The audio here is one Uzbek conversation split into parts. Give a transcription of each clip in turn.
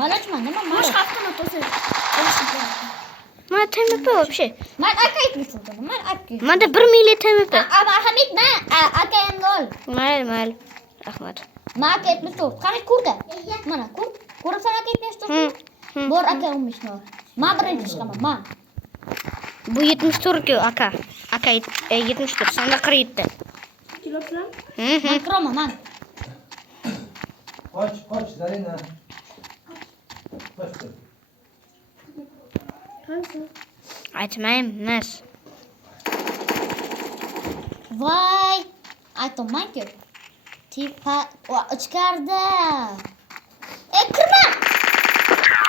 Malachman, nima mal? Bosh haftani to'sib. Mana TMP вообще. Man aka aytmoqchiman. Man aka. Manda 1 milliy TMP. Ama Hamid na, aka endi ol. Mayli. Rahmat. Man aka aytmoqchiman. Qani ko'rdi? Mana ko'r. Ko'rasan aka aytmoqchiman. Bor aka olmishni. Men birinchi chiqaman, men. Bu 74 ku aka. Aka 74. Senda 47. Kiloplan. Men kiraman, men. Qoch, Zarina. Qoch. Qancha? Aytmaymiz. Voy! Aytmayman-ku. Tipa ichkarida. Kirma!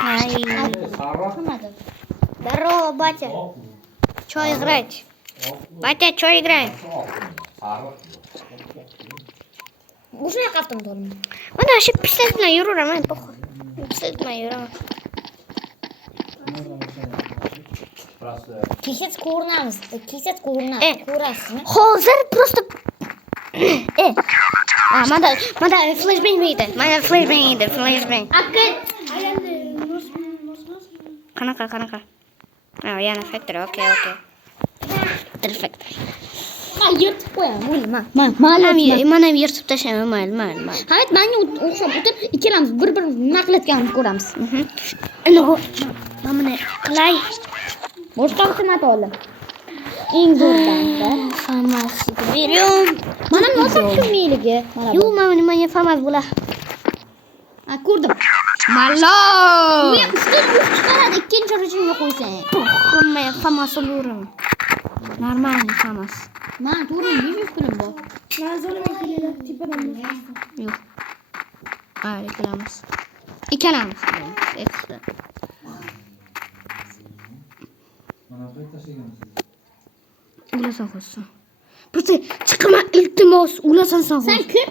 Ay. Kirmadi. Здорово, батя. Чё играть? Батя, чё играем? O'shani qaftim to'ldim. Mana shu pistolet bilan yuraman, pохуй. Pistolet bilan yuraman. Kechasi ko'rinamiz. Ko'rasizmi? Hozir просто mana flashbang deydi. Mana flashbang edi, flashbang. Aka, Qanaqa? Yana factory, okey. Factory. men yirtib qo'yaman, o'ylayman. Mana yirtib tashlayman, mayli. Hamid, menga o'xshab o'tib, ikkalamiz bir-birimizni nima qilayotganimizni ko'ramiz. Ana mana buni qilay. Boshqa xizmat oldim. Eng zo'rdan-da. Famasiga beraman. Mana nosab tushunmayligi. Mana bu. Yo'q, menga famas bo'lar. Ha, ko'rdim. Malo! Men ustidan o'q chiqaradi, ikkinchi rejimga qo'ysang. Men famas bo'laman. Нормальный famas. Men to'g'ri 500 pulim bor. Men zo'rman keladi. Tipadan. Yo'q. Ikkalamiz. Ekstra. Mana qo'y tashlagansiz. Ulasan qo'ysin. Просто chiqma iltimos, ulasan sen. Sen kir.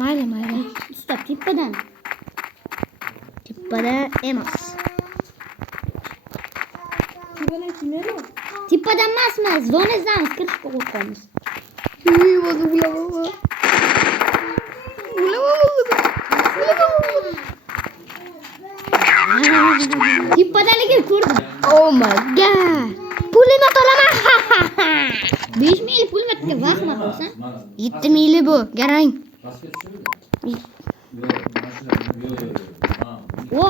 Mayli. Stop, tipadan. Tipada emas. Tipadan kimero? Tipadan emasmi? Zonazamiz, kirishga qo'rqamiz. Tipadanligini ko'rdim. Oh my god. Pulini to'laman. 5 ming pulmatga vaqtma qo'ysan. 7 mili bu, garang. Pastga tushirdi. Yo'q. Vo.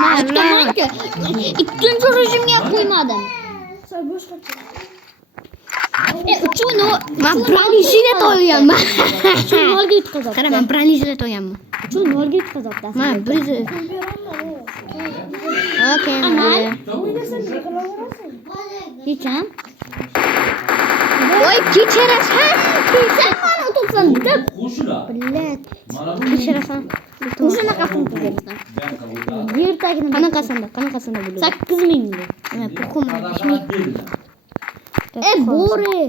Manka. Ikkinchi rejimga qo'ymadim. Sen boshqa. Uchuni Men bronishini to'yganman. uchun nolga yutqazadi. Qara, men bronishini to'yganman. Uchun nolga yutqazadi. Men bir okey. O'ynasang qilaverasan. Hecham. Voy, kechirasan. Sen mana o'tibsan deb. Qo'shila. Billat. Mana bu Kechirasan. O'shanaqa qilib qo'yibsan. Yer tagini Qanaqasini biladi? 8 ming. Mana puxum. Bore.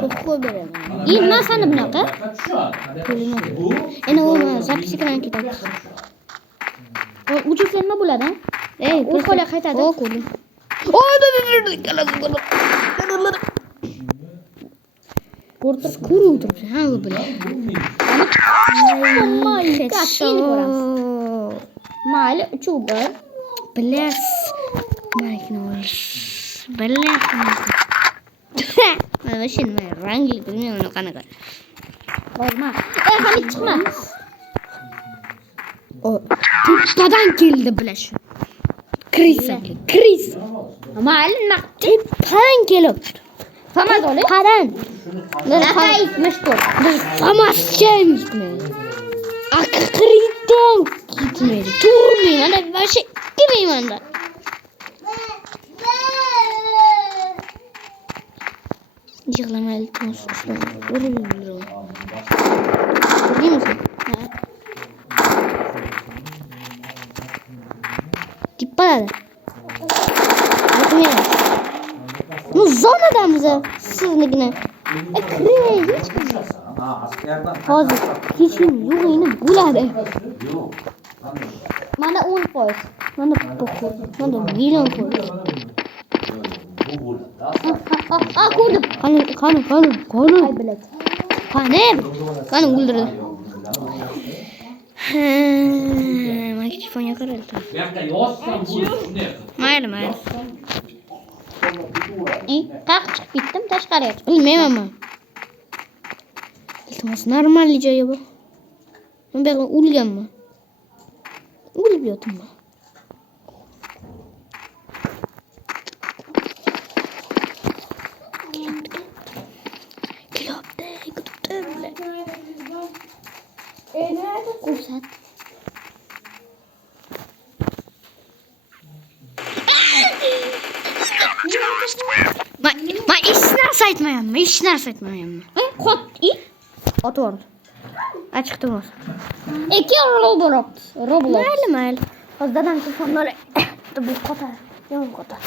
Puxum beraman. Men seni bunaqa. Bu Endi u zapiska bilan ketadi. Uchirsa nima bo'ladi? U qo'la qaytadi. O, ko'rdim. Ko'rtir. Ko'rib o'tiribsan, ha, u bilan. Mayli, uchuv bir. Bilas. Magnus. Bilas. Mana shu nima rangli bilmayman qanaqa. Borma. Hamid chiqma. O tepadan keldi bilash. Kris. Mayli, naq. Tepadan kelib. Famas ol. Padan. Aqay 74. Famas kelmishmi? Aqridan gitmedi. Turmayman. Ana başa gitmayman da. Yig'lamayli tons ushlan. Ko'rdingmi sen? Tippaladi. Aytmayman. Bu zonadamiz siznikini. Kiray hech kim. Hozir hech kim yo'g'ini bo'ladi. Mana 10%. Mana po'xu. Mana million foiz. Ko'rdim. Qani. Ay bilet. Panem. Bana öldürdü. Mana telefonga qaraydi. Bu yoqqa yossam bu shunday qilib. Mayli, mayli. Qaq chiqib ketdim tashqariga. Bilmayman men. Iltimos, normalniy joyi bu. Men bu yerga o'lganman. O'lib yotibman. Ko'rsat. Men hech narsa aytmayapman. Qot. Otib yubordi. Achiqdi bu. Ikki Roblox. Mayli. Hozir dadam telefonni olay. Bu qotar. Yomon qotar.